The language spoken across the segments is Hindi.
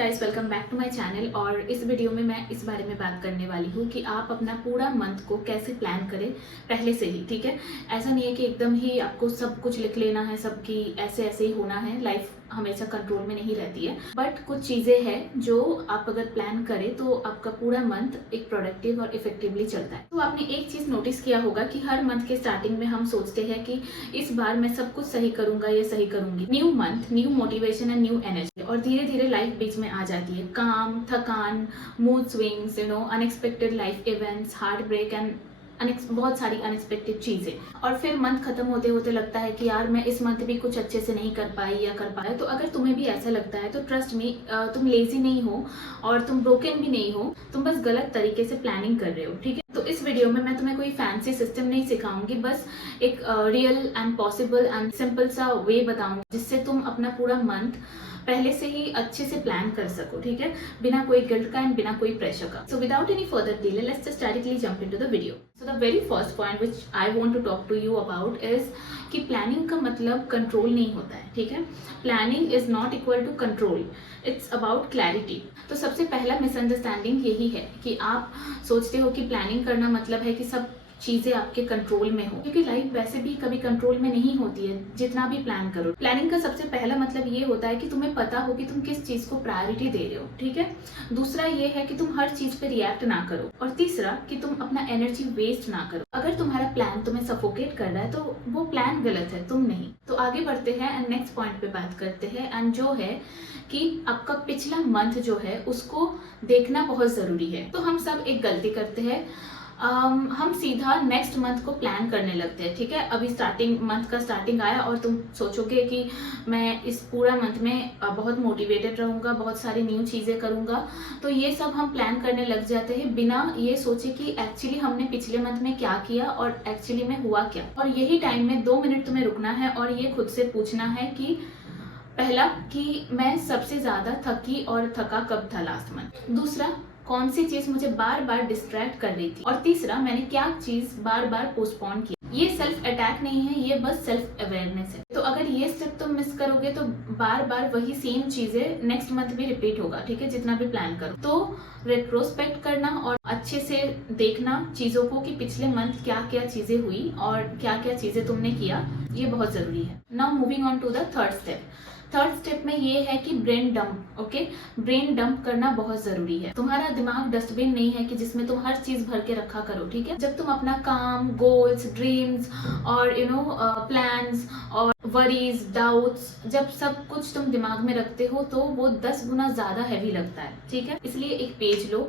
Guys, welcome back to my channel. और इस वीडियो में मैं इस बारे में बात करने वाली हूँ कि आप अपना पूरा मंथ को कैसे प्लान करें पहले से ही। ठीक है, ऐसा नहीं है कि एकदम ही आपको सब कुछ लिख लेना है, सबकी ऐसे ऐसे ही होना है। लाइफ हमेशा कंट्रोल में नहीं रहती है, बट कुछ चीज़ें हैं जो आप अगर प्लान करें तो आपका पूरा मंथ एक प्रोडक्टिव और इफेक्टिवली चलता है। तो आपने एक चीज़ नोटिस किया होगा कि हर मंथ के स्टार्टिंग में हम सोचते हैं कि इस बार मैं सब कुछ सही करूंगा, ये सही करूंगी। New month, new motivation and new energy, और धीरे धीरे लाइफ बीच में आ जाती है। काम, थकान, mood swings, unexpected life events, heart break and बहुत सारी अनएक्सपेक्टेड चीजें। और फिर मंथ खत्म होते होते लगता है कि यार मैं इस मंथ भी कुछ अच्छे से नहीं कर पाई या कर पाया। तो अगर तुम्हें भी ऐसा लगता है तो ट्रस्ट मी, तुम लेजी नहीं हो और तुम ब्रोकन भी नहीं हो, तुम बस गलत तरीके से प्लानिंग कर रहे हो। ठीक है, तो इस वीडियो में मैं तुम्हें कोई फैंसी सिस्टम नहीं सिखाऊंगी, बस एक real and possible and simple सा वे बताऊंगी जिससे तुम अपना पूरा मंथ पहले से ही अच्छे से प्लान कर सको। ठीक है, बिना कोई गिल्ट का एंड बिना कोई प्रेशर का। So without any further delay, let's just directly jump into the video. So the very first point which I want to talk to you about is कि प्लानिंग का मतलब कंट्रोल नहीं होता है। ठीक है, planning is not equal to control, it's about clarity. तो सबसे पहला मिसअंडरस्टैंडिंग यही है कि आप सोचते हो कि प्लानिंग करना मतलब है कि सब चीजें आपके कंट्रोल में हो, क्योंकि लाइफ वैसे भी कभी कंट्रोल में नहीं होती है जितना भी प्लान करो। प्लानिंग का सबसे पहला मतलब ये होता है कि तुम्हें पता हो कि तुम किस चीज को प्रायोरिटी दे रहे हो। ठीक है, दूसरा ये है कि तुम हर चीज पे रिएक्ट ना करो, और तीसरा कि तुम अपना एनर्जी वेस्ट ना करो। अगर तुम्हारा प्लान तुम्हें सफोकेट कर रहा है तो वो प्लान गलत है, तुम नहीं। तो आगे बढ़ते हैं एंड नेक्स्ट पॉइंट पे बात करते हैं, एंड जो है कि आपका पिछला मंथ जो है उसको देखना बहुत जरूरी है। तो हम सब एक गलती करते हैं, हम सीधा नेक्स्ट मंथ को प्लान करने लगते हैं। ठीक है, अभी मंथ का स्टार्टिंग आया और तुम सोचोगे कि मैं इस पूरा मंथ में बहुत मोटिवेटेड रहूंगा, बहुत सारी न्यू चीजें करूंगा। तो ये सब हम प्लान करने लग जाते हैं बिना ये सोचे कि एक्चुअली हमने पिछले मंथ में क्या किया और एक्चुअली में हुआ क्या। और यही टाइम में 2 मिनट तुम्हें रुकना है और ये खुद से पूछना है कि पहला, कि मैं सबसे ज्यादा थकी और थका कब था लास्ट मंथ। दूसरा, कौन सी चीज मुझे बार बार डिस्ट्रैक्ट कर रही थी। और तीसरा, मैंने क्या चीज बार बार पोस्टपोन की। ये सेल्फ अटैक नहीं है, ये बस सेल्फ अवेयरनेस है। तो अगर ये स्टेप तुम मिस करोगे तो बार बार वही सेम चीजें नेक्स्ट मंथ भी रिपीट होगा। ठीक है, जितना भी प्लान करो। तो रेट्रोस्पेक्ट करना और अच्छे से देखना चीजों को कि पिछले मंथ क्या क्या चीजें हुई और क्या क्या चीजें तुमने किया, ये बहुत जरूरी है। Now moving on to the third step. Third step में ये है कि brain dump. Okay, brain dump करना बहुत जरूरी है। तुम्हारा दिमाग डस्टबिन नहीं है कि जिसमें तुम हर चीज भर के रखा करो। ठीक है, जब तुम अपना काम, गोल्स, ड्रीम्स और प्लान्स और वरीज, डाउट्स, जब सब कुछ तुम दिमाग में रखते हो तो वो 10 गुना ज्यादा हैवी लगता है। ठीक है, इसलिए एक पेज लो,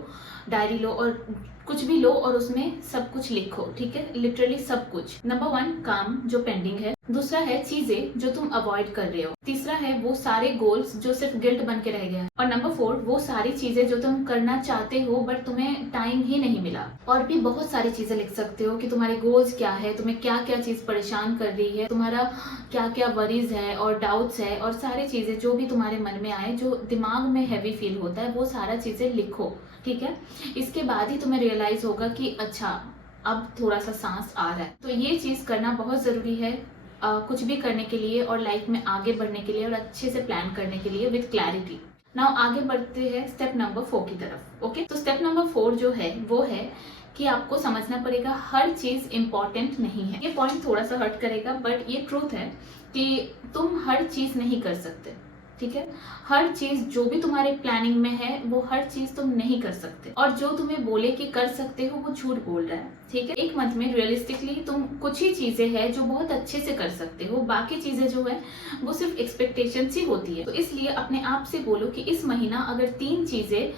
डायरी लो और कुछ भी लो और उसमें सब कुछ लिखो। ठीक है, लिटरली सब कुछ। नंबर 1, काम जो पेंडिंग है। दूसरा है चीजें जो तुम अवॉइड कर रहे हो। तीसरा है वो सारे गोल्स जो सिर्फ गिल्ट बन के रह गए हैं। और नंबर 4, वो सारी चीजें जो तुम करना चाहते हो बट तुम्हें टाइम ही नहीं मिला। और भी बहुत सारी चीजें लिख सकते हो कि तुम्हारे गोल्स क्या है, तुम्हें क्या क्या चीज परेशान कर रही है, तुम्हारा क्या क्या वरीज है और डाउट्स है, और सारी चीजें जो भी तुम्हारे मन में आए, जो दिमाग में हैवी फील होता है, वो सारा चीजें लिखो। ठीक है, इसके बाद ही तुम्हें रियलाइज होगा कि अच्छा अब थोड़ा सा सांस आ रहा है। तो ये चीज करना बहुत जरूरी है कुछ भी करने के लिए और लाइफ में आगे बढ़ने के लिए और अच्छे से प्लान करने के लिए विद क्लैरिटी। नाउ आगे बढ़ते हैं स्टेप नंबर 4 की तरफ। ओके, तो स्टेप नंबर 4 जो है वो है कि आपको समझना पड़ेगा हर चीज इंपॉर्टेंट नहीं है। ये पॉइंट थोड़ा सा हर्ट करेगा बट ये ट्रूथ है कि तुम हर चीज नहीं कर सकते। ठीक है, हर चीज जो भी तुम्हारे प्लानिंग में है वो हर चीज तुम नहीं कर सकते, और जो तुम्हें बोले कि कर सकते हो वो झूठ बोल रहा है। ठीक है, एक मंथ में रियलिस्टिकली तुम कुछ ही चीजें हैं जो बहुत अच्छे से कर सकते हो, बाकी चीजें जो है वो सिर्फ एक्सपेक्टेशंस ही होती है। तो इसलिए अपने आप से बोलो कि इस महीना अगर 3 चीजें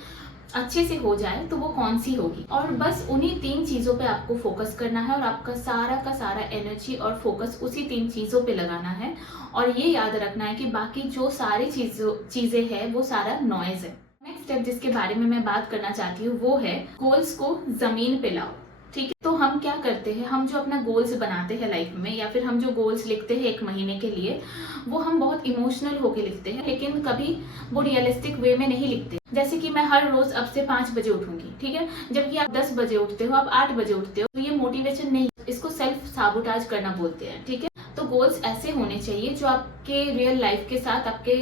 अच्छे से हो जाए तो वो कौन सी होगी, और बस उन्हीं 3 चीजों पे आपको फोकस करना है और आपका सारा का सारा एनर्जी और फोकस उसी 3 चीजों पे लगाना है। और ये याद रखना है कि बाकी जो सारी चीजें हैं वो सारा नॉइज है। नेक्स्ट स्टेप जिसके बारे में मैं बात करना चाहती हूँ वो है गोल्स को जमीन पे लाओ। ठीक है, तो हम क्या करते हैं, हम जो अपना गोल्स बनाते हैं लाइफ में, या फिर हम जो गोल्स लिखते हैं 1 महीने के लिए, वो हम बहुत इमोशनल होके लिखते हैं, लेकिन कभी वो रियलिस्टिक वे में नहीं लिखते। जैसे कि मैं हर रोज अब से 5 बजे उठूंगी। ठीक है, जबकि आप 10 बजे उठते हो, आप 8 बजे उठते हो, तो ये मोटिवेशन नहीं, इसको सेल्फ साबोटाज करना बोलते हैं। ठीक है, तो गोल्स ऐसे होने चाहिए जो आप आपके रियल लाइफ के साथ, आपके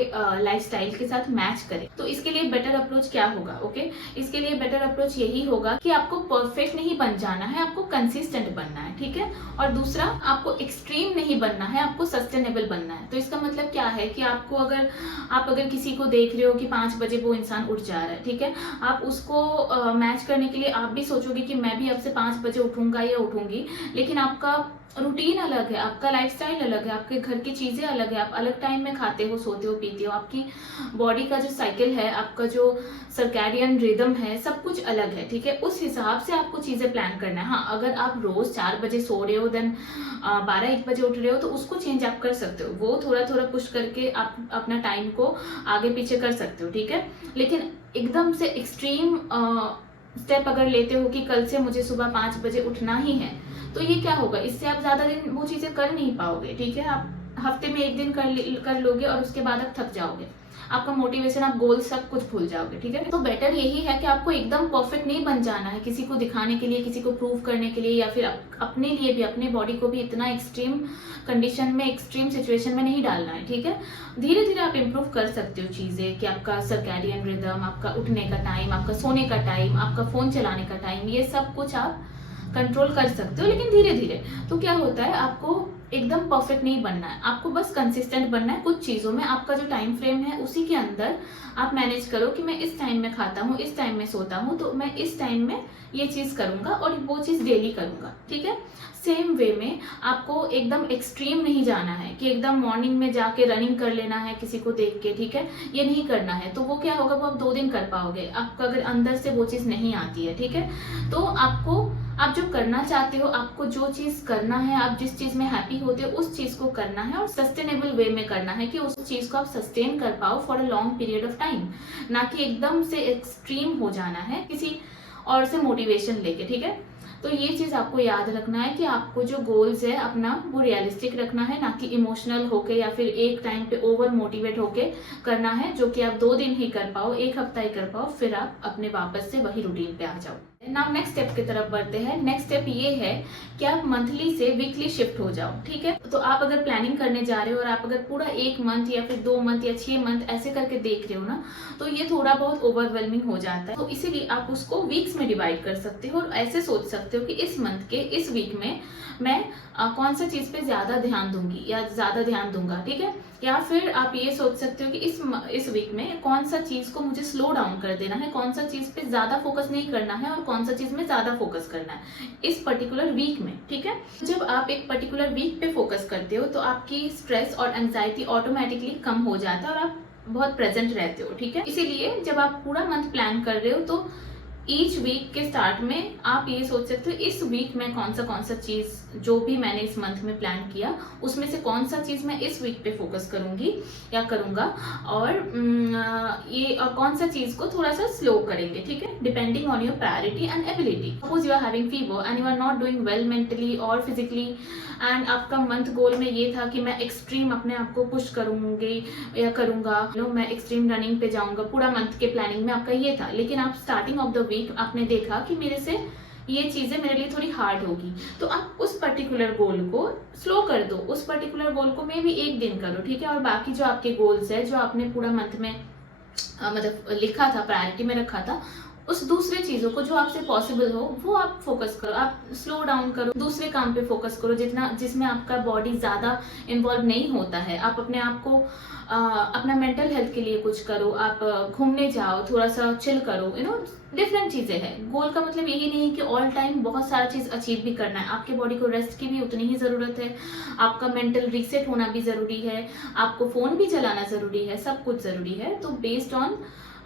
लाइफस्टाइल के साथ मैच करे। तो इसके लिए बेटर अप्रोच क्या होगा? ओके, इसके लिए बेटर अप्रोच यही होगा कि आपको परफेक्ट नहीं बन जाना है, आपको कंसिस्टेंट बनना है, ठीक है। और दूसरा, आपको एक्सट्रीम नहीं बनना है, आपको सस्टेनेबल बनना है। तो इसका मतलब क्या है कि आपको आप अगर किसी को देख रहे हो कि 5 बजे वो इंसान उठ जा रहा है, ठीक है, आप उसको मैच करने के लिए आप भी सोचोगे कि मैं भी अब से 5 बजे उठूंगा या उठूंगी, लेकिन आपका रूटीन अलग है, आपका लाइफस्टाइल अलग है, आपके घर की चीजें अलग है, आप अलग टाइम में खाते हो, सोते हो, पीते हो, आपकी बॉडी का जो साइकिल है, आपका जो सर्कैडियन रिदम है, सब कुछ अलग है, ठीक है। उस हिसाब से आपको चीजें प्लान करना है। हाँ, अगर आप रोज 4 बजे सो रहे हो, देन 12-1 बजे उठ रहे हो, तो उसको चेंज आप कर सकते हो, वो थोड़ा थोड़ा पुश करके आप अपना टाइम को आगे पीछे कर सकते हो, ठीक है। लेकिन एकदम से एक्सट्रीम स्टेप अगर लेते हो कि कल से मुझे सुबह 5 बजे उठना ही है, तो ये क्या होगा, इससे आप ज्यादा दिन वो चीजें कर नहीं पाओगे, ठीक है। आप हफ्ते में 1 दिन कर लोगे और उसके बाद आप थक जाओगे, आपका मोटिवेशन, आप गोल सब कुछ भूल जाओगे, ठीक है। तो बेटर यही है कि आपको एकदम परफेक्ट नहीं बन जाना है, किसी को दिखाने के लिए, किसी को प्रूव करने के लिए, या फिर अपने लिए भी, अपने बॉडी को भी इतना एक्सट्रीम कंडीशन में, एक्सट्रीम सिचुएशन में नहीं डालना है, ठीक है। धीरे धीरे आप इम्प्रूव कर सकते हो चीजें कि आपका सर्कैडियन रिदम, आपका उठने का टाइम, आपका सोने का टाइम, आपका फोन चलाने का टाइम, ये सब कुछ आप कंट्रोल कर सकते हो, लेकिन धीरे धीरे। तो क्या होता है, आपको एकदम परफेक्ट नहीं बनना है, आपको बस कंसिस्टेंट बनना है कुछ चीजों में। आपका जो टाइम फ्रेम है उसी के अंदर आप मैनेज करो कि मैं इस टाइम में खाता हूँ, इस टाइम में सोता हूँ, तो मैं इस टाइम में ये चीज करूंगा और वो चीज डेली करूंगा, ठीक है। सेम वे में आपको एकदम एक्सट्रीम नहीं जाना है कि एकदम मॉर्निंग में जाके रनिंग कर लेना है किसी को देख के, ठीक है, ये नहीं करना है। तो वो क्या होगा, वो आप 2 दिन कर पाओगे, आपको अगर अंदर से वो चीज नहीं आती है, ठीक है। तो आप जो करना चाहते हो, आपको जो चीज करना है, आप जिस चीज में हैप्पी होते हो, उस चीज को करना है और सस्टेनेबल वे में करना है कि उस चीज को आप सस्टेन कर पाओ for a long period of time, ना कि एकदम से एक्सट्रीम हो जाना है किसी और से मोटिवेशन लेके, ठीक है। तो ये चीज आपको याद रखना है कि आपको जो गोल्स है अपना, वो रियलिस्टिक रखना है, ना कि इमोशनल होके या फिर एक टाइम पे ओवर मोटिवेट होके करना है, जो कि आप 2 दिन ही कर पाओ, 1 हफ्ता ही कर पाओ, फिर आप अपने वापस से वही रूटीन पे आ जाओ। नाउ नेक्स्ट स्टेप की तरफ बढ़ते हैं। नेक्स्ट स्टेप ये है कि आप मंथली से वीकली शिफ्ट हो जाओ, ठीक है। तो आप अगर प्लानिंग करने जा रहे हो और आप अगर पूरा 1 मंथ या फिर 2 मंथ या 6 मंथ ऐसे करके देख रहे हो ना, तो ये थोड़ा बहुत ओवरवेलमिंग हो जाता है। तो इसीलिए आप उसको वीक्स में डिवाइड कर सकते हो और ऐसे सोच सकते हो कि इस मंथ के इस वीक में मैं कौन सा चीज पे ज्यादा ध्यान दूंगी या ज्यादा ध्यान दूंगा, ठीक है। या फिर आप ये सोच सकते हो कि इस वीक में कौन सा चीज को मुझे स्लो डाउन कर देना है, कौन सा चीज पे ज्यादा फोकस नहीं करना है और कौन सा चीज में ज्यादा फोकस करना है इस पर्टिकुलर वीक में, ठीक है। जब आप एक पर्टिकुलर वीक पे फोकस करते हो तो आपकी स्ट्रेस और एंजाइटी ऑटोमेटिकली कम हो जाता है और आप बहुत प्रेजेंट रहते हो, ठीक है। इसीलिए जब आप पूरा मंथ प्लान कर रहे हो तो ईच वीक के स्टार्ट में आप ये सोच सकते हो इस वीक में कौन सा चीज, जो भी मैंने इस मंथ में प्लान किया उसमें से कौन सा चीज मैं इस वीक पे फोकस करूंगी या करूंगा, और ये कौन सा चीज को थोड़ा सा स्लो करेंगे, ठीक है, depending on your priority and ability. Suppose you are having fever and you are not doing well mentally और फिजिकली, एंड आपका मंथ गोल में ये था कि मैं एक्सट्रीम अपने आप को पुश करूंगी या करूंगा, मैं एक्सट्रीम रनिंग पे जाऊंगा, पूरा मंथ के प्लानिंग में आपका ये था। लेकिन आप स्टार्टिंग ऑफ द वीक आपने देखा कि मेरे से ये चीजें मेरे लिए थोड़ी हार्ड होगी, तो आप उस पर्टिकुलर गोल को स्लो कर दो, उस पर्टिकुलर गोल को मे भी 1 दिन करो, ठीक है। और बाकी जो आपके गोल्स है, जो आपने पूरा मंथ में मतलब लिखा था, प्रायोरिटी में रखा था, उस दूसरे चीजों को जो आपसे पॉसिबल हो वो आप फोकस करो, आप स्लो डाउन करो, दूसरे काम पे फोकस करो जिसमें आपका बॉडी ज्यादा इन्वॉल्व नहीं होता है। आप अपने आप को अपना मेंटल हेल्थ के लिए कुछ करो, आप घूमने जाओ, थोड़ा सा चिल करो, डिफरेंट चीजें हैं। गोल का मतलब यही नहीं है कि ऑल टाइम बहुत सारा चीज अचीव भी करना है, आपके बॉडी को रेस्ट की भी उतनी ही जरूरत है, आपका मेंटल रीसेट होना भी जरूरी है, आपको फोन भी चलाना जरूरी है, सब कुछ जरूरी है। तो बेस्ड ऑन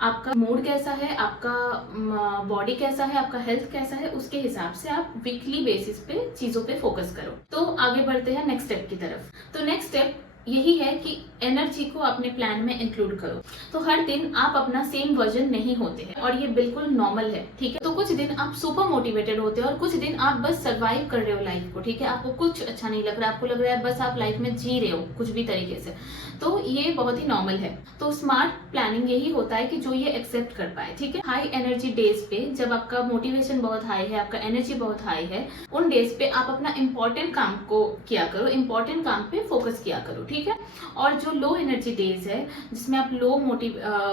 आपका मूड कैसा है, आपका बॉडी कैसा है, आपका हेल्थ कैसा है, उसके हिसाब से आप वीकली बेसिस पे चीजों पे फोकस करो। तो आगे बढ़ते हैं नेक्स्ट स्टेप की तरफ। तो नेक्स्ट स्टेप यही है कि एनर्जी को अपने प्लान में इंक्लूड करो। तो हर दिन आप अपना सेम वर्जन नहीं होते हैं और ये बिल्कुल नॉर्मल है, ठीक है। तो कुछ दिन आप सुपर मोटिवेटेड होते हो और कुछ दिन आप बस सरवाइव कर रहे हो लाइफ को, ठीक है, आपको कुछ अच्छा नहीं लग रहा, आपको लग रहा है बस आप लाइफ में जी रहे हो कुछ भी तरीके से, तो ये बहुत ही नॉर्मल है। तो स्मार्ट प्लानिंग यही होता है कि जो ये एक्सेप्ट कर पाए, ठीक है। हाई एनर्जी डेज पे जब आपका मोटिवेशन बहुत हाई है, आपका एनर्जी बहुत हाई है, उन डेज पे आप अपना इंपॉर्टेंट काम को किया करो, इंपॉर्टेंट काम पे फोकस किया करो, ठीक है। ठीक है। और जो लो एनर्जी डेज है, जिसमें आप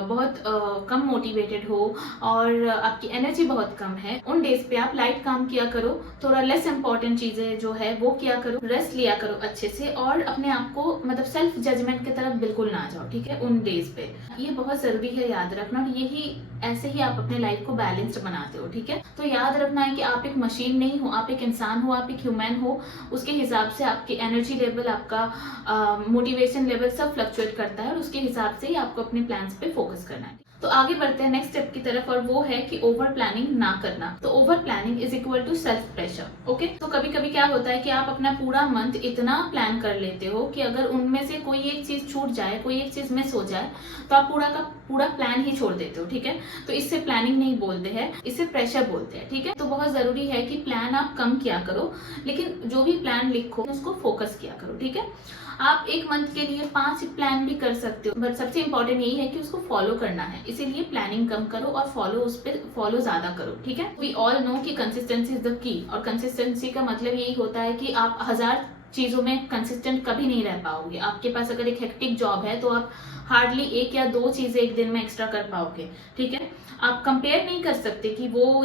बहुत कम मोटिवेटेड हो और आपकी एनर्जी बहुत कम है, उन डेज पे आप लाइट काम किया करो, थोड़ा लेस इंपॉर्टेंट चीजें जो है वो किया करो, रेस्ट लिया करो अच्छे से, और अपने आप को मतलब सेल्फ जजमेंट की तरफ बिल्कुल ना जाओ, ठीक है, उन डेज पे। ये बहुत जरूरी है याद रखना, और यही ऐसे ही आप अपने लाइफ को बैलेंस्ड बनाते हो, ठीक है। तो याद रखना है कि आप एक मशीन नहीं हो, आप एक इंसान हो, आप एक ह्यूमन हो। उसके हिसाब से आपकी एनर्जी लेवल, आपका मोटिवेशन लेवल सब फ्लक्चुएट करता है, और उसके हिसाब से ही आपको अपने प्लान्स पे फोकस करना है। तो आगे बढ़ते हैं नेक्स्ट स्टेप की तरफ, और वो है कि ओवर प्लानिंग ना करना। तो over planning is equal to self pressure, okay. तो कभी कभी क्या होता है कि आप अपना पूरा मंथ इतना प्लान कर लेते हो कि अगर उनमें से कोई एक चीज छूट जाए, कोई एक चीज मिस हो जाए, तो आप पूरा का पूरा प्लान ही छोड़ देते हो, ठीक है। तो इससे प्लानिंग नहीं बोलते हैं, इससे प्रेशर बोलते हैं, ठीक है। तो बहुत जरूरी है कि प्लान आप कम किया करो, लेकिन जो भी प्लान लिखो उसको फोकस किया करो, ठीक है। आप एक मंथ के लिए 5 प्लान भी कर सकते हो, बट सबसे इंपॉर्टेंट यही है कि उसको फॉलो करना है, इसीलिए प्लानिंग कम करो और फॉलो ज्यादा करो, ठीक है। वी ऑल नो कि कंसिस्टेंसी इज द की, और कंसिस्टेंसी का मतलब यही होता है कि आप 1000 चीजों में कंसिस्टेंट कभी नहीं रह पाओगे। आपके पास अगर एक हेक्टिक जॉब है तो आप हार्डली 1 या 2 चीजें एक दिन में एक्स्ट्रा कर पाओगे, ठीक है। आप कंपेयर नहीं कर सकते कि वो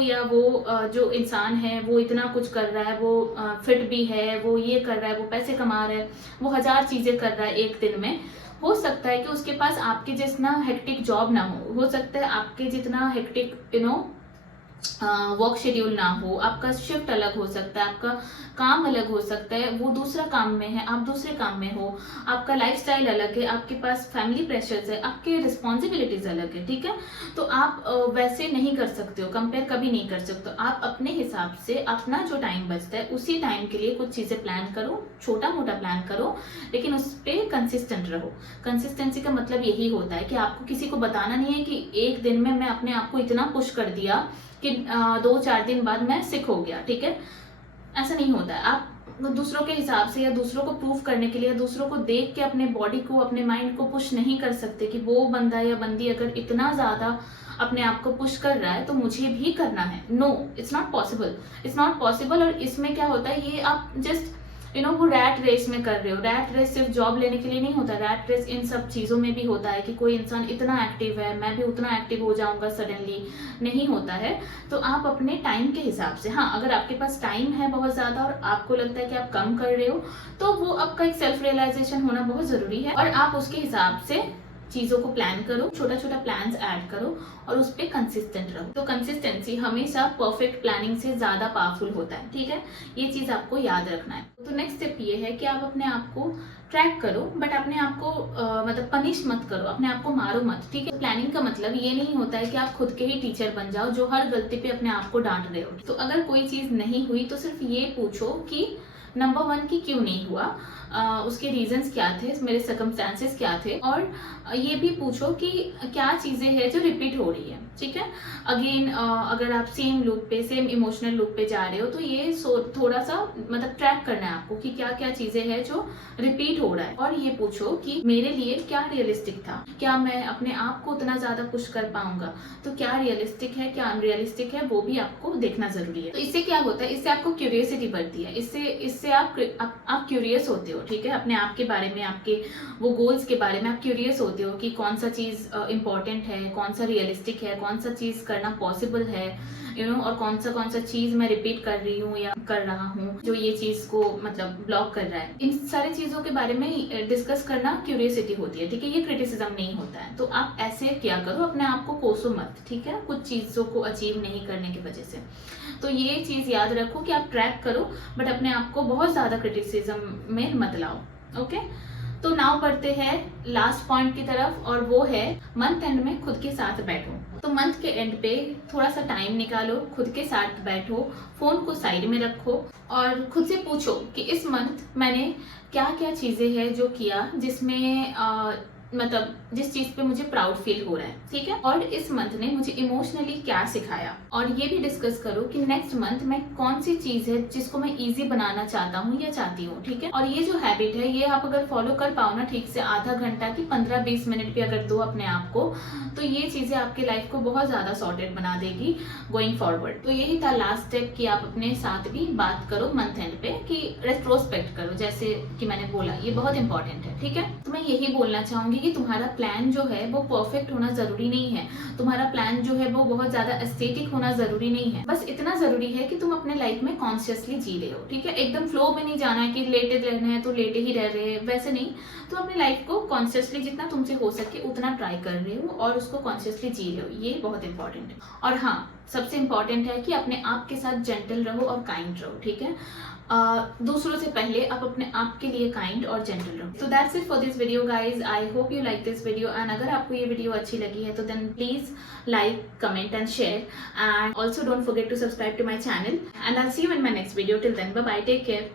जो इंसान है वो इतना कुछ कर रहा है, वो फिट भी है, वो ये कर रहा है, वो पैसे कमा रहा है, वो 1000 चीजें कर रहा है एक दिन में। हो सकता है कि उसके पास आपके जितना हेक्टिक जॉब ना हो सकता है आपके जितना हेक्टिक वर्क शेड्यूल ना हो, आपका शिफ्ट अलग हो सकता है, आपका काम अलग हो सकता है, वो दूसरा काम में है, आप दूसरे काम में हो, आपका लाइफस्टाइल अलग है, आपके पास फैमिली प्रेशर्स है, आपके रिस्पॉन्सिबिलिटीज अलग है, ठीक है। तो आप वैसे नहीं कर सकते हो, कंपेयर कभी नहीं कर सकते हो। आप अपने हिसाब से अपना जो टाइम बचता है उसी टाइम के लिए कुछ चीजें प्लान करो, छोटा मोटा प्लान करो, लेकिन उस पर कंसिस्टेंट रहो। कंसिस्टेंसी का मतलब यही होता है कि आपको किसी को बताना नहीं है कि एक दिन में मैं अपने आप को इतना पुश कर दिया कि 2-4 दिन बाद मैं सिक हो गया, ठीक है। ऐसा नहीं होता है। आप दूसरों के हिसाब से या दूसरों को प्रूव करने के लिए या दूसरों को देख के अपने बॉडी को, अपने माइंड को पुश नहीं कर सकते कि वो बंदा या बंदी अगर इतना ज्यादा अपने आप को पुश कर रहा है तो मुझे भी करना है। No, it's not possible, it's not possible. और इसमें क्या होता है, ये आप जस्ट वो रैट रेस में कर रहे हो। रैट रेस सिर्फ जॉब लेने के लिए नहीं होता, रैट रेस इन सब चीजों में भी होता है कि कोई इंसान इतना एक्टिव है, मैं भी उतना एक्टिव हो जाऊंगा सडनली, नहीं होता है। तो आप अपने टाइम के हिसाब से, हाँ, अगर आपके पास टाइम है बहुत ज्यादा और आपको लगता है कि आप कम कर रहे हो, तो वो आपका एक सेल्फ रियलाइजेशन होना बहुत जरूरी है, और आप उसके हिसाब से चीजों को प्लान करो, छोटा छोटा प्लान्स ऐड करो और उस पर कंसिस्टेंट रहो। तो कंसिस्टेंसी हमेशा परफेक्ट प्लानिंग से ज्यादा पावरफुल होता है, ठीक है। ये चीज आपको याद रखना है। तो नेक्स्ट स्टेप ये है कि आप अपने आप को ट्रैक करो, बट अपने आप को मतलब पनिश मत करो, अपने आप को मारो मत, ठीक है। प्लानिंग का मतलब ये नहीं होता है कि आप खुद के ही टीचर बन जाओ जो हर गलती पे अपने आप को डांट रहे हो। तो अगर कोई चीज नहीं हुई तो सिर्फ ये पूछो कि नंबर 1 की क्यों नहीं हुआ, उसके रीजंस क्या थे, मेरे सर्कमस्टांसेस क्या थे, और ये भी पूछो कि क्या चीजें हैं जो रिपीट हो रही है, ठीक है। अगेन अगर आप सेम लूप पे, सेम इमोशनल लूप पे जा रहे हो तो ये थोड़ा सा मतलब ट्रैक करना है आपको कि क्या क्या चीजें हैं जो रिपीट हो रहा है, और ये पूछो कि मेरे लिए क्या रियलिस्टिक था, क्या मैं अपने आप को उतना ज्यादा पुश कर पाऊंगा, तो क्या रियलिस्टिक है, क्या अनरियलिस्टिक है, वो भी आपको देखना जरूरी है। तो इससे क्या होता है, इससे आपको क्यूरियोसिटी बढ़ती है, इससे आप क्यूरियस होते हो, ठीक है, अपने आप के बारे में, आपके वो गोल्स के बारे में आप क्यूरियस होते हो कि कौन सा चीज इंपॉर्टेंट है, कौन सा रियलिस्टिक है, कौन सा चीज करना पॉसिबल है, और कौन सा चीज मैं रिपीट कर रही हूँ या कर रहा हूँ जो ये चीज को मतलब ब्लॉक कर रहा है। इन सारी चीजों के बारे में डिस्कस करना क्यूरियोसिटी होती है, ठीक है, ये क्रिटिसिज्म नहीं होता है। तो आप ऐसे क्या करो, अपने आप को कोसो मत, ठीक है, कुछ चीजों को अचीव नहीं करने की वजह से। तो ये चीज याद रखो कि आप ट्रैक करो, बट अपने आप को बहुत ज्यादा क्रिटिसिज्म में मत लाओ, ओके। तो नाउ बढ़ते हैं लास्ट पॉइंट की तरफ, और वो है मंथ एंड में खुद के साथ बैठो। तो मंथ के एंड पे थोड़ा सा टाइम निकालो, खुद के साथ बैठो, फोन को साइड में रखो और खुद से पूछो कि इस मंथ मैंने क्या क्या चीजें हैं जो किया जिसमें मतलब जिस चीज पे मुझे प्राउड फील हो रहा है, ठीक है। और इस मंथ ने मुझे इमोशनली क्या सिखाया, और ये भी डिस्कस करो कि नेक्स्ट मंथ में कौन सी चीज है जिसको मैं इजी बनाना चाहता हूँ या चाहती हूँ, ठीक है। और ये जो हैबिट है ये आप अगर फॉलो कर पाओ ना ठीक से, आधा घंटा की 15-20 मिनट भी अगर दो अपने आप को, तो ये चीजें आपके लाइफ को बहुत ज्यादा सॉर्टेड बना देगी गोइंग फॉरवर्ड। तो यही था लास्ट स्टेप कि आप अपने साथ भी बात करो मंथ एंड पे कि रेट्रोस्पेक्ट करो, जैसे कि मैंने बोला ये बहुत इंपॉर्टेंट है, ठीक है। तो मैं यही बोलना चाहूंगी कि तुम्हारा प्लान जो है वो परफेक्ट होना जरूरी नहीं है, तुम्हारा प्लान जो है वो बहुत ज्यादा एस्थेटिक होना जरूरी नहीं है, बस इतना जरूरी है कि तुम अपने लाइफ में कॉन्शियसली जी रहे हो, ठीक है। एकदम फ्लो में नहीं जाना है कि लेटे रहना है तो लेटे ही रह रहे हैं, वैसे नहीं। तो अपने लाइफ को कॉन्शियसली जितना तुमसे हो सके उतना ट्राई कर रहे हो और उसको कॉन्शियसली जी रहे हो, ये बहुत इंपॉर्टेंट है। और हाँ, सबसे इंपॉर्टेंट है कि अपने आप के साथ जेंटल रहो और काइंड रहो, ठीक है। दूसरों से पहले आप अपने आप के लिए काइंड और जेंटल रहो। So that's it for this video guys, I hope you like this video, and अगर आपको ये वीडियो अच्छी लगी है तो then please like, comment and share, and also don't forget to subscribe to my channel, and I see you in my next video. Till then bye bye, take care.